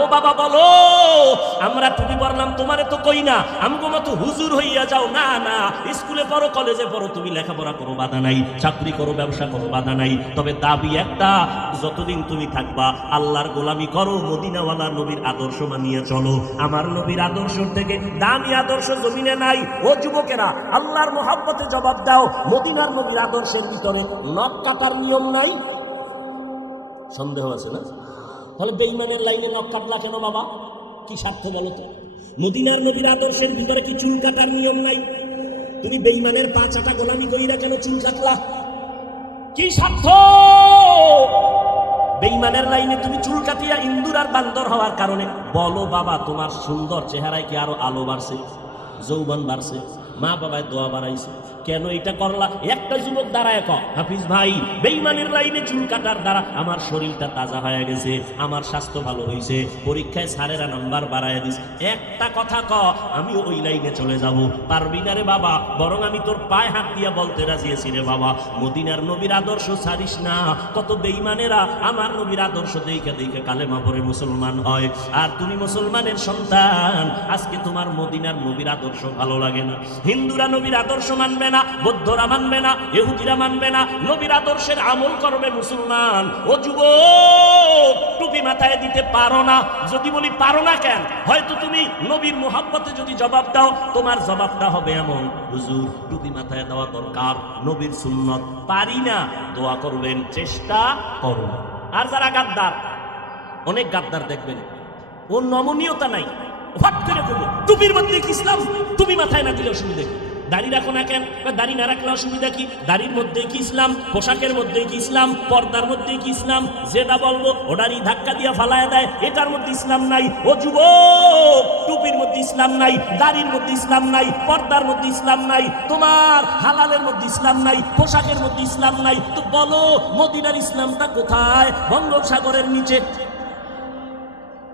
ও বাবা বলো, আমরা টুপি পরলাম তোমারে তো কই না আমগো মতো হুজুর হইয়া যাও, না না, স্কুলে পড়ো কলেজে পড়ো তুমি লেখাপড়া করো বাধা নাই, চাকরি করো ব্যবসা করো বাধা নাই, তবে দাবি একটা, যতদিন তুমি থাকবা আল্লাহর গোলামি করো, মদিনাওয়ালা নবীর আদর্শ মানিয়ে চলো। আমার নবীর আদর্শ থেকে দামি আদর্শ জমিনে নাই। ও যুবকেরা, আল্লাহর মহব্বতে জবাব দাও, মদিনার নবীর আদর্শের ভিতরে নখ কাটার নিয়ম নাই? সন্দেহ আছে না? তাহলে বেঈমানের লাইনে নখ কাটলা কেন বাবা? কি স্বার্থ বলো তো? মদিনার নবীর আদর্শের ভিতরে কি চুল কাটার নিয়ম নাই? তুমি বেঈমানের পা চাটা গোলামি কইরা কেন চুল কাটলা? কি স্বার্থ? বেঈমানের লাইনে তুমি চুল কাটিয়া ইন্দুর আর বান্দর হওয়ার কারণে বলো বাবা, তোমার সুন্দর চেহারায় কি আরো আলো বাড়ছে, যৌবন বাড়ছে, মা বাবায় দোয়া বাড়াইছে, কেন এটা করলা? একটা যুবক দাঁড়ায় ক, হাফিজ ভাই বেঈমানের লাইনে চুল কাটার দ্বারা আমার শরীরটা তাজা হয়ে গেছে, আমার স্বাস্থ্য ভালো হয়েছে, পরীক্ষায় স্যারেরা নাম্বার বাড়ায় দিস, একটা কথা ক, আমি ওই লাইনে চলে যাব। পারবি না রে বাবা, বরং আমি তোর পায়ে হাত দিয়ে বলতে রাজি আছি রে বাবা, মদিনার নবীর আদর্শ ছাড়িস না। কত বেঈমানেরা আমার নবীর আদর্শ দেখে দেখে কালেমা পড়ে মুসলমান হয়, আর তুমি মুসলমানের সন্তান, আজকে তোমার মদিনার নবীর আদর্শ ভালো লাগে না। হিন্দুরা নবীর আদর্শ মানবে না, বৌদ্ধরা মানবে না, ইহুদিরা মানবে না, নবীর আদর্শের আমল করবে মুসলমান। ও যুবক, টুপি মাথায় দিতে পারো না, যদি বলি পারো না কেন, হয়তো তুমি নবীর মুহাব্বতে যদি জবাব দাও, তোমার জবাবটা হবে এমন, হুজুর টুপি মাথায় দেওয়া দরকার, নবীর সুন্নত, পারি না, দোয়া করবেন, চেষ্টা করো। আর যারা গাদ্দার, অনেক গাদ্দার দেখবেন, ও নমনীয়তা নাই, হট করে করবো টুপির মধ্যে কি ইসলাম, টুপি মাথায় না দিলে অসুবিধা কি, দাড়ি রাখো না কেন, দাড়ি না রাখলে অসুবিধা কি, দাড়ির মধ্যে কি ইসলাম, পোশাকের মধ্যে কি ইসলাম, পর্দার মধ্যে কি ইসলাম, যেটা বলবো ওটারই ধাক্কা দিয়া ফালায় দেয়, এটার মধ্যে ইসলাম নাই। ও যুবক, টুপির মধ্যে ইসলাম নাই, দাড়ির মধ্যে ইসলাম নাই, পর্দার মধ্যে ইসলাম নাই, তোমার হালালের মধ্যে ইসলাম নাই, পোশাকের মধ্যে ইসলাম নাই, তো বলো মদিনার ইসলামটা কোথায়? বঙ্গোপসাগরের নিচে।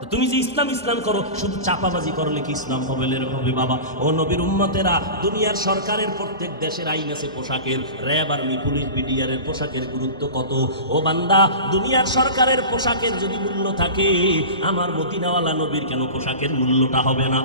তো তুমি যে ইসলাম ইসলাম করো, শুধু চাপাবাজি করলে কি ইসলাম হবে? হবে বাবা। ও নবীর উম্মতেরা, দুনিয়ার সরকারের প্রত্যেক দেশের আইন আছে পোশাকের, র্যাব আর্মি পুলিশ বিডিআরের পোশাকের গুরুত্ব কত। ও বান্দা, দুনিয়ার সরকারের পোশাকের যদি মূল্য থাকে, আমার মদিনাওয়ালা নবীর কেন পোশাকের মূল্যটা হবে না?